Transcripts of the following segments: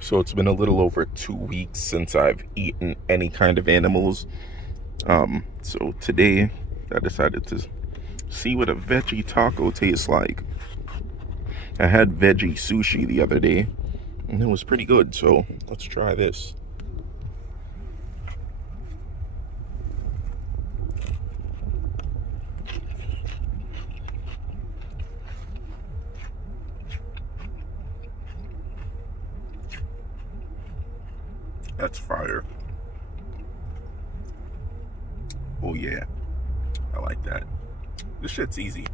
So it's been a little over 2 weeks since I've eaten any kind of animals. So today I decided to see what a veggie taco tastes like. I had veggie sushi the other day and it was pretty good, so let's try this. That's fire. Oh yeah, I like that. This shit's easy.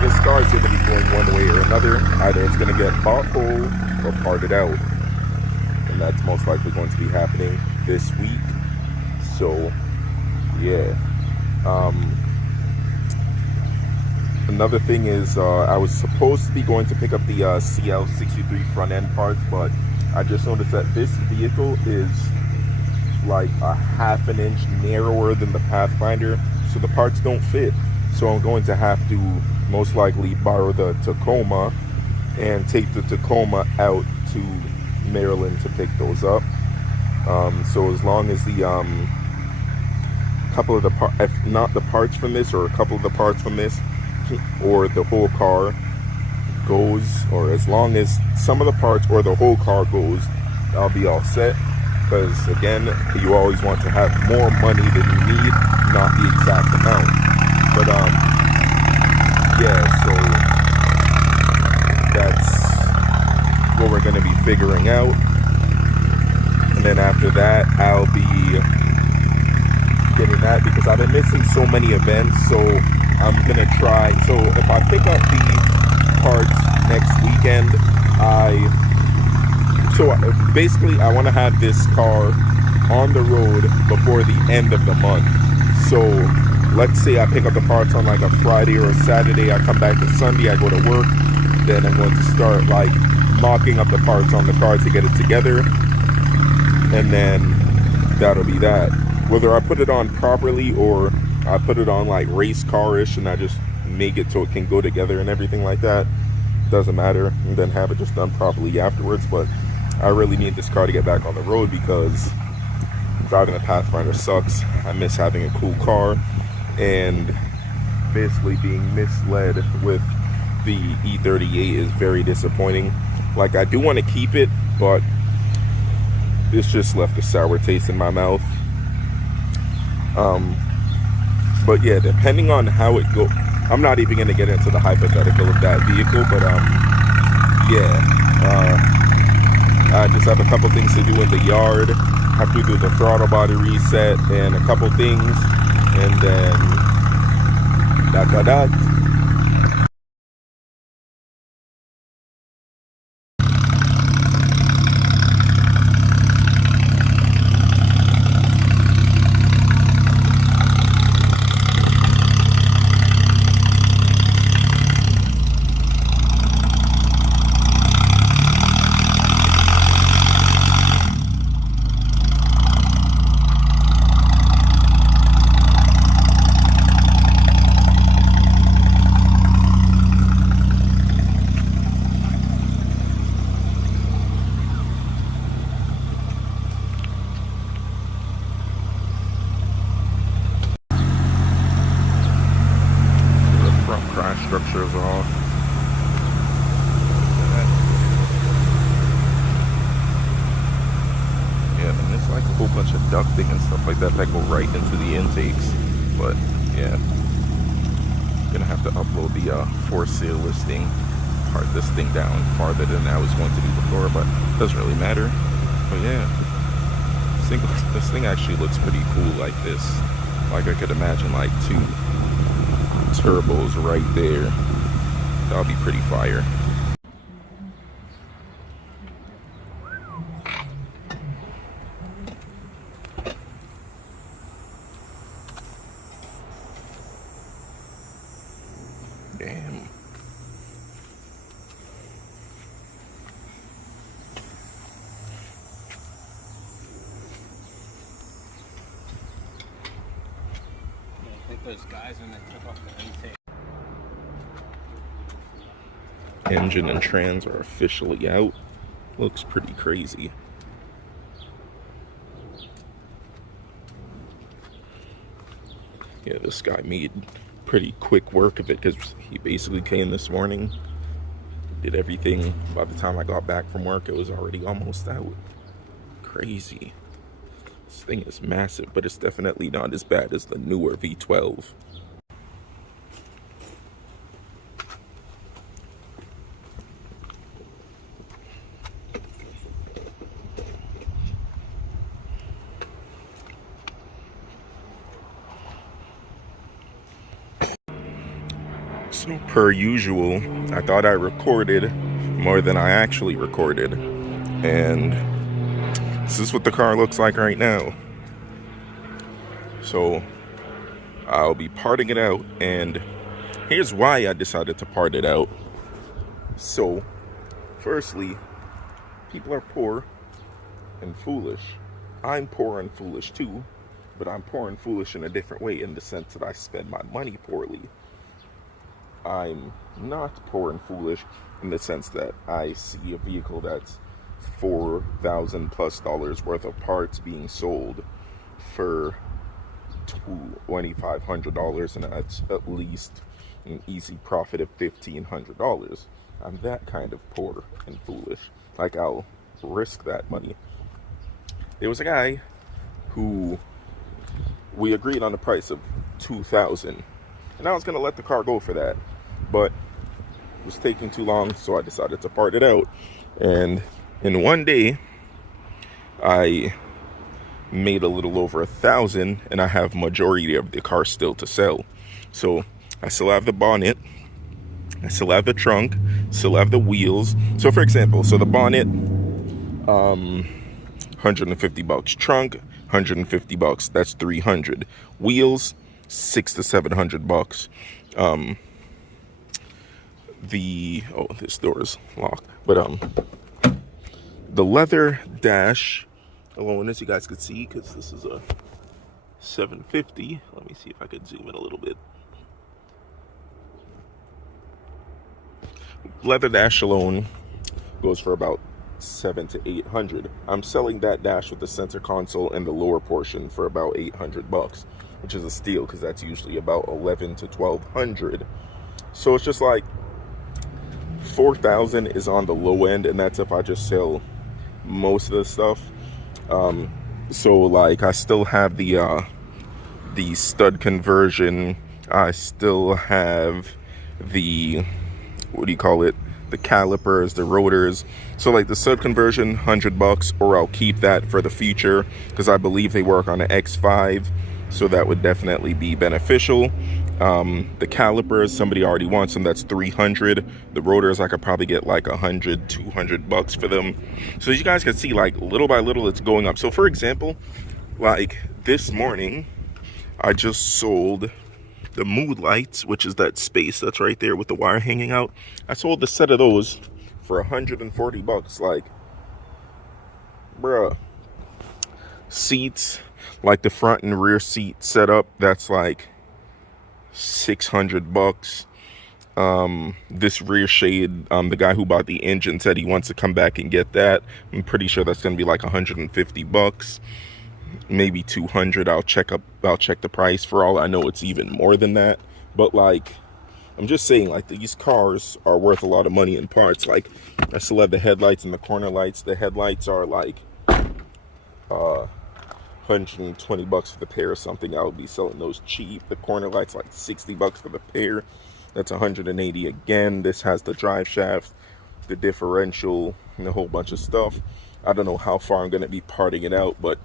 This car is going to be going one way or another. Either it's going to get bought whole or parted out, and that's most likely going to be happening this week. So yeah, another thing is I was supposed to be going to pick up the CL63 front end parts, but I just noticed that this vehicle is like a half an inch narrower than the Pathfinder, so the parts don't fit. So I'm going to have to most likely borrow the Tacoma and take the Tacoma out to Maryland to pick those up. So as long as the couple of the if not the parts from this, or a couple of the parts from this, or the whole car goes, or as long as some of the parts or the whole car goes, I'll be all set. Because again, you always want to have more money than you need, not the exact amount. But yeah, so that's what we're going to be figuring out. And then after that, I'll be getting that, because I've been missing so many events. So I'm going to try. So if I pick up the parts next weekend, so basically I want to have this car on the road before the end of the month. So let's say I pick up the parts on like a Friday or a Saturday, I come back to Sunday, I go to work, then I'm going to start like mocking up the parts on the car to get it together, and then that'll be that. Whether I put it on properly or I put it on like race car-ish and I just make it so it can go together and everything like that, doesn't matter, and then have it just done properly afterwards. But I really need this car to get back on the road, because driving a Pathfinder sucks. I miss having a cool car, and basically being misled with the E38 is very disappointing. Like, I do want to keep it, but it's just left a sour taste in my mouth. But yeah, depending on how it goes, I'm not even going to get into the hypothetical of that vehicle, but yeah, I just have a couple things to do in the yard. Have to do the throttle body reset and a couple things, and then da. Structure is off. Yeah, and there's like a whole bunch of ducting and stuff like that that go right into the intakes. But yeah, gonna have to show the for sale listing. Part this thing down farther than I was going to do before, but it doesn't really matter. But yeah, this thing actually looks pretty cool like this. Like I could imagine like 2 turbos right there. That'll be pretty fire. Damn. I think those guys when they took off the intake. Engine and trans are officially out. Looks pretty crazy. Yeah, this guy made pretty quick work of it because he basically came this morning, did everything. By the time I got back from work, it was already almost out. Crazy. This thing is massive, but it's definitely not as bad as the newer V12. So per usual, I thought I recorded more than I actually recorded, and this is what the car looks like right now. So I'll be parting it out, and here's why I decided to part it out. So firstly, people are poor and foolish. I'm poor and foolish too, but I'm poor and foolish in a different way, in the sense that I spend my money poorly. I'm not poor and foolish in the sense that I see a vehicle that's $4,000+ worth of parts being sold for $2,500, and that's at least an easy profit of $1,500. I'm that kind of poor and foolish. Like, I'll risk that money. There was a guy who we agreed on the price of $2,000, and I was gonna let the car go for that, but it was taking too long, so I decided to part it out. And in one day, I made a little over $1,000, and I have majority of the car still to sell. So I still have the bonnet, I still have the trunk, still have the wheels. So for example, so the bonnet, $150. Trunk, $150. That's $300. Wheels, $600 to $700. This door is locked. But the leather dash alone, as you guys could see, because this is a 750. Let me see if I could zoom in a little bit. Leather dash alone goes for about $700 to $800. I'm selling that dash with the center console and the lower portion for about $800, which is a steal because that's usually about $1,100 to $1,200. So it's just like $4,000 is on the low end, and that's if I just sell most of the stuff. So like I still have the stud conversion. I still have the, what do you call it, the calipers, the rotors. So like the stud conversion, $100, or I'll keep that for the future because I believe they work on the X5, so that would definitely be beneficial. The calipers, somebody already wants them, that's $300. The rotors, I could probably get like $100, $200 for them. So as you guys can see, like little by little it's going up. So for example, like this morning I just sold the mood lights, which is that space that's right there with the wire hanging out. I sold the set of those for $140. Like, bruh. Seats, like the front and rear seat setup, that's like $600. This rear shade, the guy who bought the engine said he wants to come back and get that. I'm pretty sure that's gonna be like $150, maybe $200. I'll check the price. For all I know, it's even more than that. But like, I'm just saying, like, these cars are worth a lot of money in parts. Like, I still have the headlights and the corner lights. The headlights are like $120 for the pair or something. I would be selling those cheap. The corner lights like $60 for the pair. That's 180 again. This has the drive shaft, the differential, and a whole bunch of stuff. I don't know how far I'm going to be parting it out, but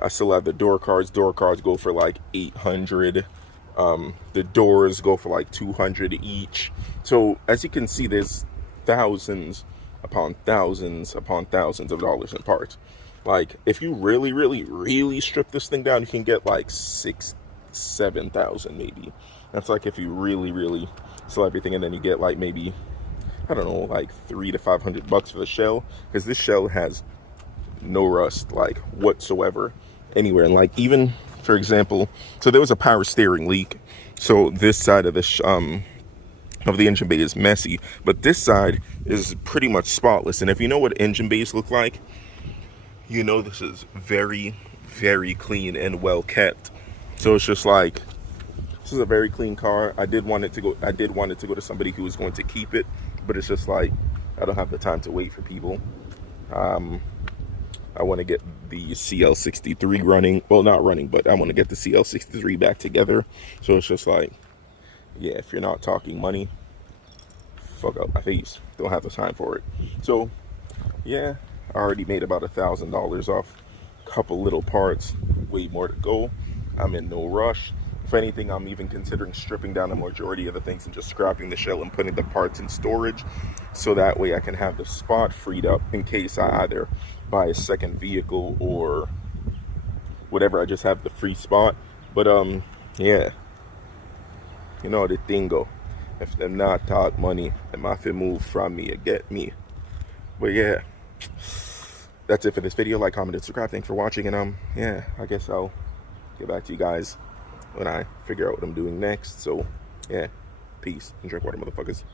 I still have the door cards. Door cards go for like 800. The doors go for like 200 each. So as you can see, there's thousands upon thousands upon thousands of dollars in parts. Like, if you really, really, really strip this thing down, you can get like 6,000-7,000 maybe. That's like if you really, really sell everything, and then you get like maybe, I don't know, like $300 to $500 for the shell, because this shell has no rust like whatsoever anywhere. And like, even for example, so there was a power steering leak, so this side of the engine bay is messy, but this side is pretty much spotless. And if you know what engine bays look like, you know this is very, very clean and well kept. So it's just like, this is a very clean car. I did want it to go to somebody who was going to keep it, but it's just like, I don't have the time to wait for people. I want to get the CL63 running. Well, not running, but I want to get the CL63 back together. So it's just like, yeah, if you're not talking money, fuck up my face. Don't have the time for it. So yeah, I already made about $1,000 off a couple little parts. Way more to go. I'm in no rush. If anything, I'm even considering stripping down the majority of the things and just scrapping the shell and putting the parts in storage, so that way I can have the spot freed up in case I either buy a second vehicle or whatever. I just have the free spot. But yeah, you know the thing go. If them not talk money, them have to move from me or get me. But yeah, that's it for this video. Like, comment, and subscribe. Thanks for watching, and yeah, I guess I'll get back to you guys when I figure out what I'm doing next. So yeah, peace and drink water, motherfuckers.